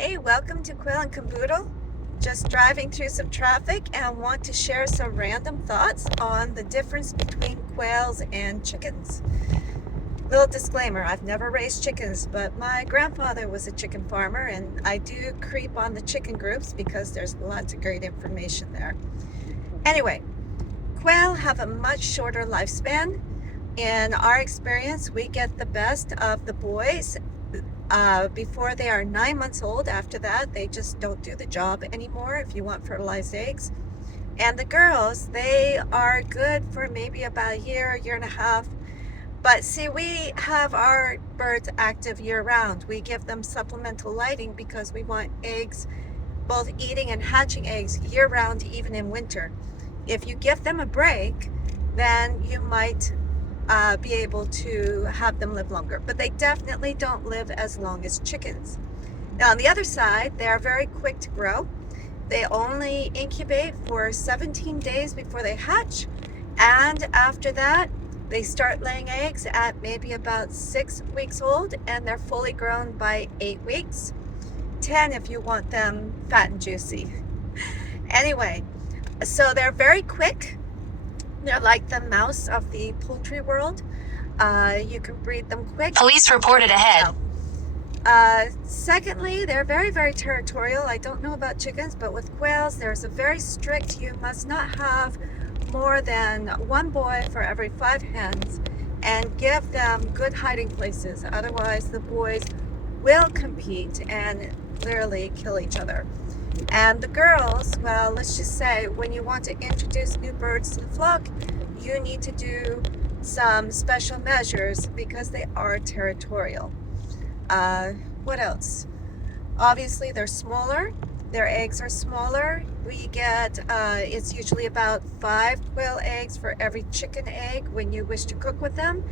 Hey, welcome to Quail and Caboodle. Just driving through some traffic and want to share some random thoughts on the difference between quails and chickens. Little disclaimer, I've never raised chickens, but my grandfather was a chicken farmer and I do creep on the chicken groups because there's lots of great information there. Anyway, quail have a much shorter lifespan. In our experience, we get the best of the boys before they are 9 months old. After that, they just don't do the job anymore if you want fertilized eggs. And the girls, they are good for maybe about a year and a half. But see, we have our birds active year round. We give them supplemental lighting because we want eggs, both eating and hatching eggs year round, even in winter. If you give them a break, then you might be able to have them live longer, but they definitely don't live as long as chickens. Now on the other side, they are very quick to grow. They only incubate for 17 days before they hatch, and after that they start laying eggs at maybe about 6 weeks old, and they're fully grown by 8 weeks. 10 if you want them fat and juicy. Anyway, so they're very quick. They're like the mouse of the poultry world. You can breed them quick. Police reported ahead. Secondly, they're very territorial. I don't know about chickens, but with quails, there's a very strict, you must not have more than one boy for every 5 hens, and give them good hiding places. Otherwise, the boys will compete and literally kill each other. And the girls, well, let's just say when you want to introduce new birds to the flock, you need to do some special measures because they are territorial. What else? Obviously, they're smaller. Their eggs are smaller. We get, it's usually about 5 quail eggs for every chicken egg when you wish to cook with them.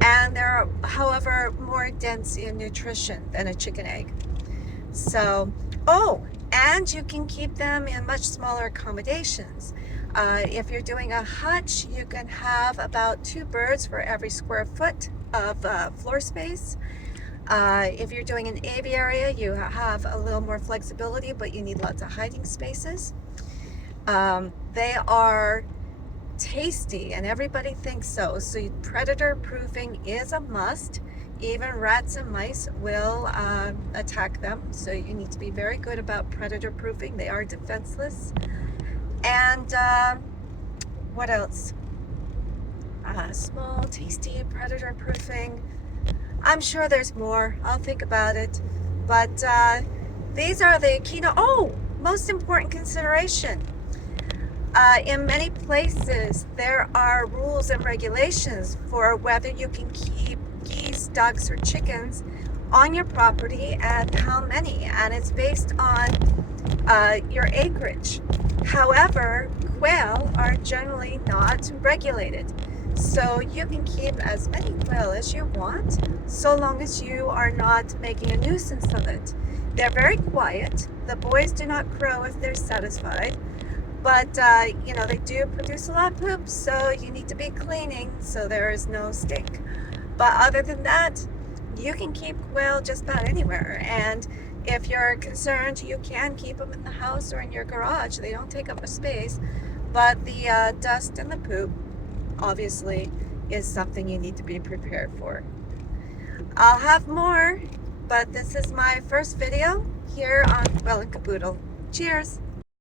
And they're, however, more dense in nutrition than a chicken egg. So, and you can keep them in much smaller accommodations. If you're doing a hutch, you can have about 2 birds for every square foot of floor space. If you're doing an aviary, you have a little more flexibility, but you need lots of hiding spaces. They are tasty, and everybody thinks so. So predator proofing is a must. Even rats and mice will attack them, so you need to be very good about predator proofing. They are defenseless. And what else? Small, tasty, predator proofing. I'm sure there's more. I'll think about it. But these are the keynote. Oh, most important consideration. In many places, there are rules and regulations for whether you can keep geese, ducks, or chickens on your property and how many, and it's based on your acreage. However, quail are generally not regulated, so you can keep as many quail as you want so long as you are not making a nuisance of it. They're very quiet. The boys do not crow if they're satisfied, but you know, they do produce a lot of poop, so you need to be cleaning so there is no stink. But other than that, you can keep quail just about anywhere. And if you're concerned, you can keep them in the house or in your garage. They don't take up a space. But the dust and the poop, obviously, is something you need to be prepared for. I'll have more, but this is my first video here on Quail and Caboodle. Cheers!